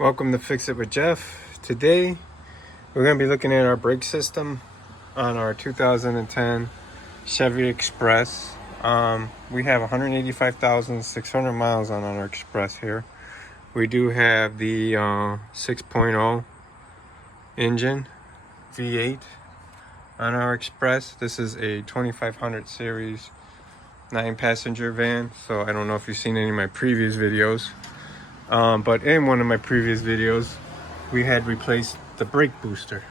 Welcome to Fix It with Jeff. Today we're going to be looking at our brake system on our 2010 Chevy Express. We have 185,600 miles on our Express here. We do have the 6.0 engine V8 on our Express. This is a 2500 series 9-passenger van, so I don't know if you've seen any of my previous videos. But in one of my previous videos, we had replaced the brake booster,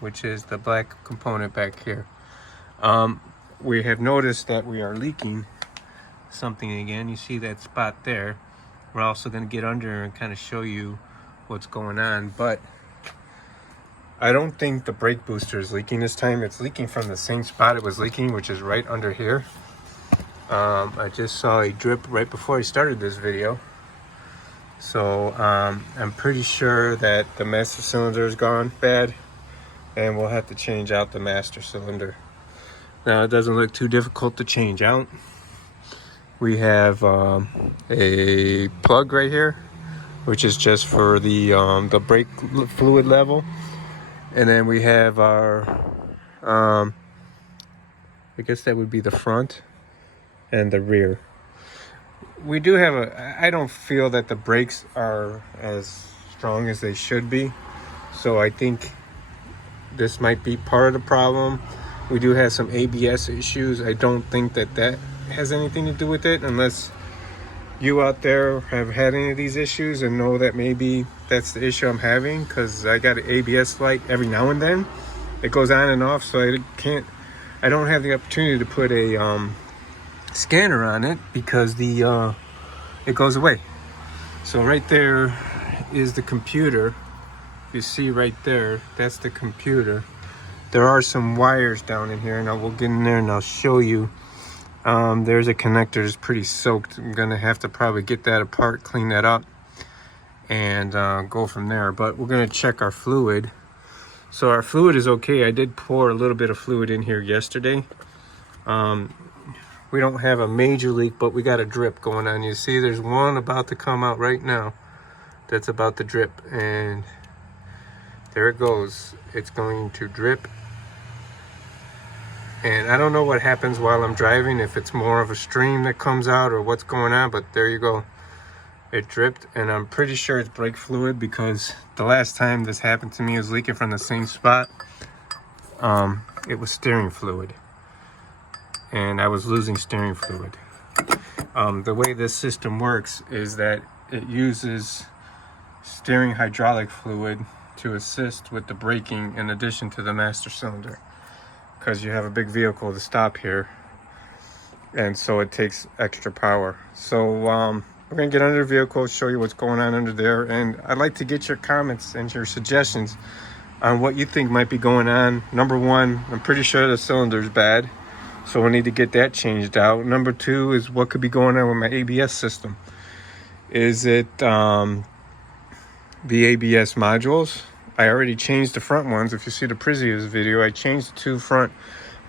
which is the black component back here. We have noticed that we are leaking something again. You see that spot there. We're also going to get under and kind of show you what's going on, but I don't think the brake booster is leaking this time. It's leaking from the same spot it was leaking, which is right under here. I just saw a drip right before I started this video. So I'm pretty sure that the master cylinder is gone bad, and we'll have to change out the master cylinder. Now, it doesn't look too difficult to change out. We have a plug right here, which is just for the brake fluid level. And then we have our, I guess that would be the front and the rear. We do have I don't feel that the brakes are as strong as they should be. So I think this might be part of the problem. We do have some ABS issues. I don't think that has anything to do with it, unless you out there have had any of these issues and know that maybe that's the issue I'm having, because I got an ABS light every now and then. It goes on and off, so I don't have the opportunity to put a scanner on it because it goes away. So right there is the computer. You see right there, that's the computer. There are some wires down in here, and I will get in there and I'll show you. There's a connector that's pretty soaked. I'm gonna have to probably get that apart, clean that up, and go from there. But we're gonna check our fluid. So our fluid is okay. I did pour a little bit of fluid in here yesterday. We don't have a major leak, but we got a drip going on. You see there's one about to come out right now that's about to drip, and there it goes. It's going to drip. And I don't know what happens while I'm driving, if it's more of a stream that comes out or what's going on, but there you go. It dripped, and I'm pretty sure it's brake fluid, because the last time this happened to me, it was leaking from the same spot. It was steering fluid, and I was losing steering fluid. The way this system works is that it uses steering hydraulic fluid to assist with the braking in addition to the master cylinder, because you have a big vehicle to stop here, and so it takes extra power. So we're gonna get under the vehicle, show you what's going on under there, and I'd like to get your comments and your suggestions on what you think might be going on. Number one, I'm pretty sure the cylinder's bad, so we need to get that changed out. Number two is what could be going on with my ABS system. Is it the ABS modules? I already changed the front ones. If you see the previous video, I changed the two front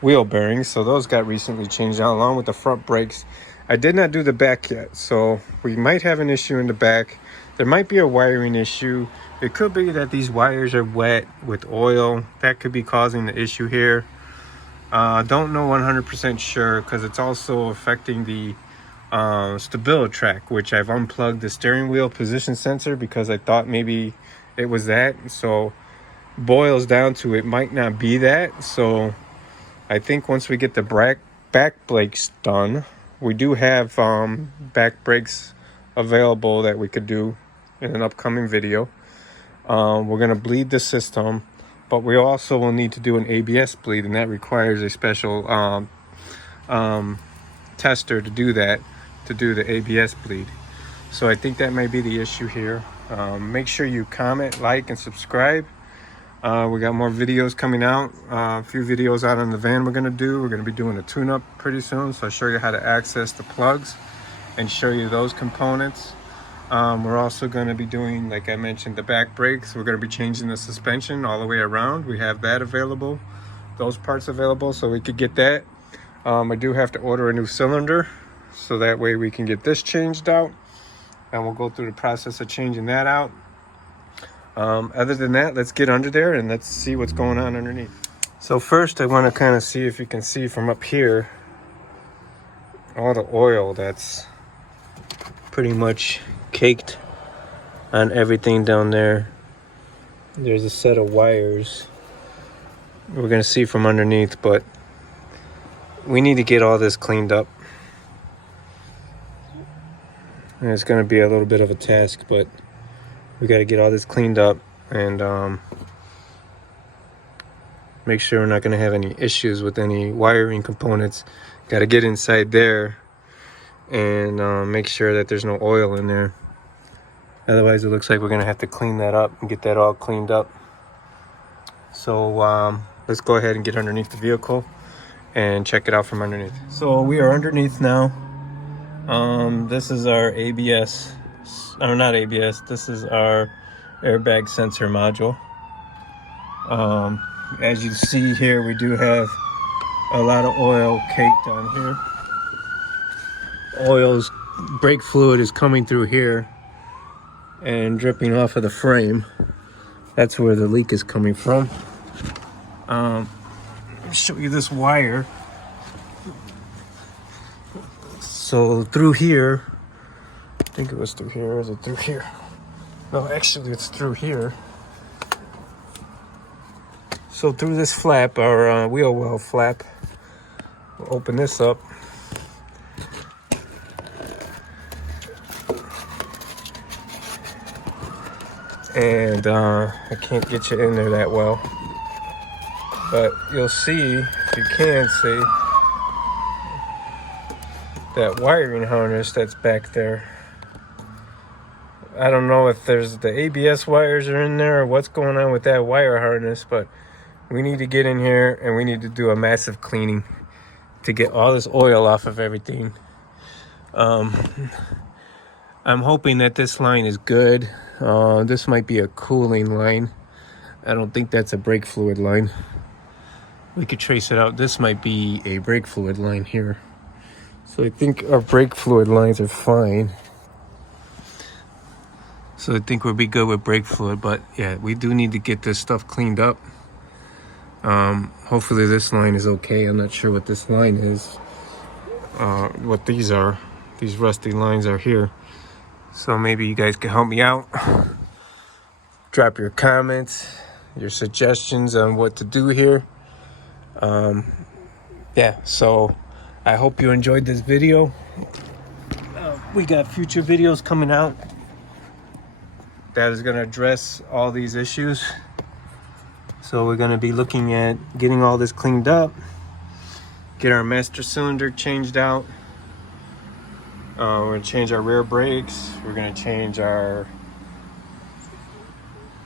wheel bearings, so those got recently changed out along with the front brakes. I did not do the back yet, so we might have an issue in the back. There might be a wiring issue. It could be that these wires are wet with oil. That could be causing the issue here. Don't know 100% sure, because it's also affecting the StabiliTrak, which I've unplugged the steering wheel position sensor because I thought maybe it was that. So boils down to it might not be that. So I think once we get the back brakes done, we do have back brakes available that we could do in an upcoming video. We're going to bleed the system, but we also will need to do an ABS bleed, and that requires a special tester to do that, to do the ABS bleed. So I think that might be the issue here. Make sure you comment, like, and subscribe. We got more videos coming out. A few videos out on the van we're going to do. We're going to be doing a tune-up pretty soon, so I'll show you how to access the plugs and show you those components. We're also going to be doing, like I mentioned, the back brakes. We're going to be changing the suspension all the way around. We have that available, those parts available, so we could get that. I do have to order a new cylinder, so that way we can get this changed out, and we'll go through the process of changing that out. Other than that, let's get under there and let's see what's going on underneath. So first I want to kind of see if you can see from up here all the oil that's pretty much caked on everything down there. There's a set of wires we're gonna see from underneath, but we need to get all this cleaned up. And it's gonna be a little bit of a task, but we got to get all this cleaned up and make sure we're not going to have any issues with any wiring components. Got to get inside there and make sure that there's no oil in there. Otherwise, it looks like we're going to have to clean that up and get that all cleaned up. So let's go ahead and get underneath the vehicle and check it out from underneath. So we are underneath now. This is our ABS. Or not ABS, this is our airbag sensor module. As you see here, we do have a lot of oil caked on here. Brake fluid is coming through here and dripping off of the frame. That's where the leak is coming from. Let me show you this wire. So through here, I think it was through here. Is it through here? No, actually it's through here. So through this flap, our wheel well flap, we'll open this up. And I can't get you in there that well. But you'll see, if you can see, that wiring harness that's back there. I don't know if there's the ABS wires are in there or what's going on with that wire harness, but we need to get in here and we need to do a massive cleaning to get all this oil off of everything. I'm hoping that this line is good. This might be a cooling line. I don't think that's a brake fluid line. We could trace it out. This might be a brake fluid line here. So I think our brake fluid lines are fine. So I think we'll be good with brake fluid, but yeah, we do need to get this stuff cleaned up. Hopefully this line is okay. I'm not sure what this line is, what these are. These rusty lines are here. So maybe you guys can help me out. Drop your comments, your suggestions on what to do here. Yeah, so I hope you enjoyed this video. We got future videos coming out that is going to address all these issues. So we're going to be looking at getting all this cleaned up, get our master cylinder changed out. We're going to change our rear brakes. We're going to change our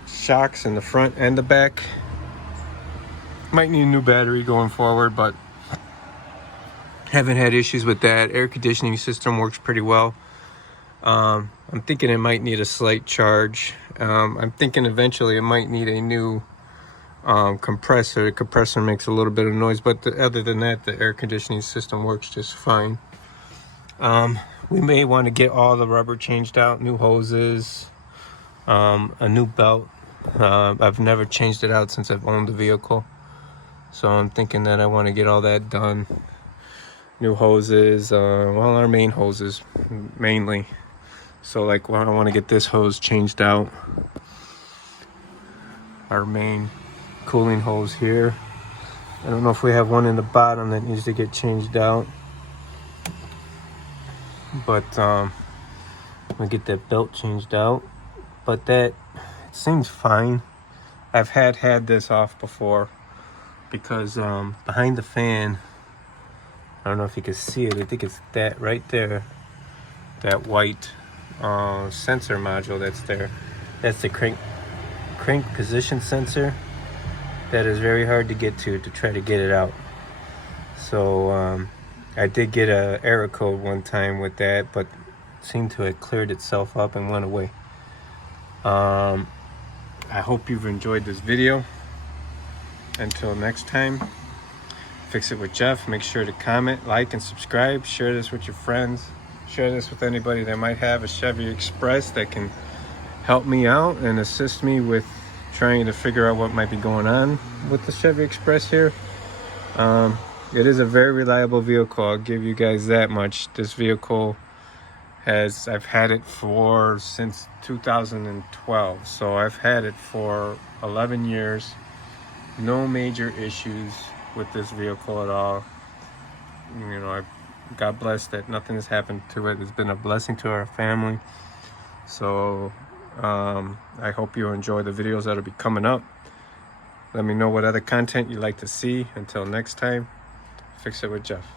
shocks in the front and the back. Might need a new battery going forward, but haven't had issues with that. Air conditioning system works pretty well. I'm thinking it might need a slight charge. I'm thinking eventually it might need a new compressor. The compressor makes a little bit of noise, but other than that, the air conditioning system works just fine. We may want to get all the rubber changed out, new hoses, a new belt. I've never changed it out since I've owned the vehicle, so I'm thinking that I want to get all that done. New hoses, well, our main hoses mainly. So like, I want to get this hose changed out. Our main cooling hose here. I don't know if we have one in the bottom that needs to get changed out. But we get that belt changed out. But that it seems fine. I've had this off before because behind the fan, I don't know if you can see it. I think it's that right there, that white sensor module that's there. That's the crank position sensor. That is very hard to get to try to get it out. So I did get a error code one time with that, but it seemed to have cleared itself up and went away. I hope you've enjoyed this video. Until next time, Fix It with Jeff. Make sure to comment, like, and subscribe. Share this with your friends. Share this with anybody that might have a Chevy Express that can help me out and assist me with trying to figure out what might be going on with the Chevy Express here. It is a very reliable vehicle, I'll give you guys that much. This vehicle I've had it since 2012, so I've had it for 11 years. No major issues with this vehicle at all. You know, God bless that nothing has happened to it. It's been a blessing to our family. So I hope you enjoy the videos that'll be coming up. Let me know what other content you'd like to see. Until next time, fix it with Jeff.